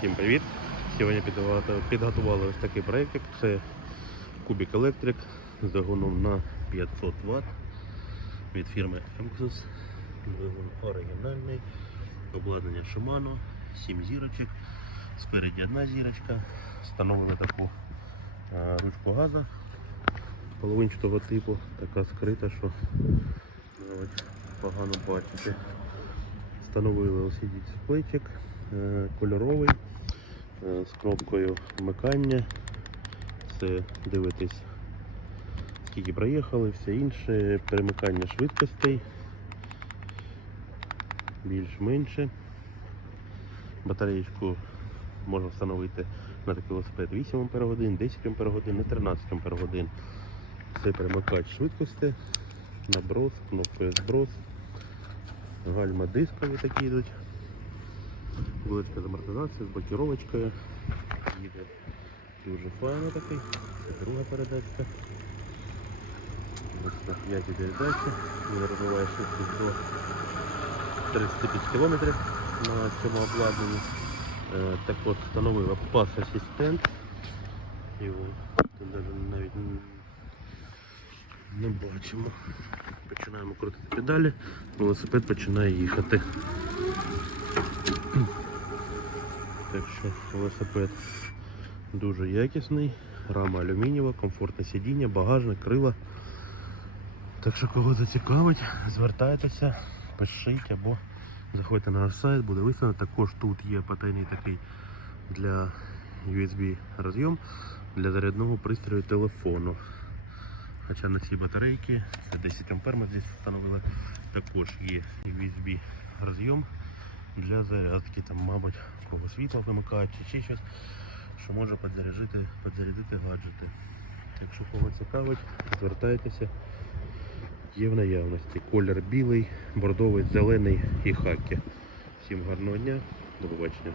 Всім привіт! Сьогодні підготували- ось такий проєктик. Це Кубік Electric з двигуном на 500 Вт від фірми Emxus. Двигун оригінальний, обладнання Shimano, 7 зірочок, спереді одна зірочка. Встановили таку е, ручку газу половинчатого типу, така скрита, що навіть погано бачите. Встановили LCD дисплейчик е, кольоровий з кнопкою вмикання. Це дивитись, скільки проїхали, все інше, перемикання швидкостей більш-менше. Батареєчку можна встановити на такий велосипед 8 Ах, 10 Ах і 13 Ах. Це перемикач швидкості, наброс, кнопкою зброс. Гальма дискові такі йдуть. Вуличка з амортизацією, з блокіровочкою. Їде дуже файно такий. Це друга передачка. Ось на п'ятій передачі. Він розвиває швидкість до 35 км на цьому обладнанні. Е, Так от встановила пас асистент. Його тут навіть навіть не бачимо. Починаємо крутити педалі, велосипед починає їхати. Так що велосипед дуже якісний, рама алюмінієва, комфортне сидіння, багажник, крила. Так що кого зацікавить, звертайтеся, пишіть або заходьте на наш сайт, буде виставлено. Також тут є потайний такий для USB розйом для зарядного пристрою телефону. Хоча на цій батарейці, це 10 А ми здесь встановили, також є USB розйом для зарядки. Там, мабуть, кого світло вимикають чи чи щось, що може підзарядити, підзарядити гаджети. Якщо кого цікавить, звертайтеся. Є в наявності. Колір білий, бордовий, зелений і хакі. Всім гарного дня, до побачення.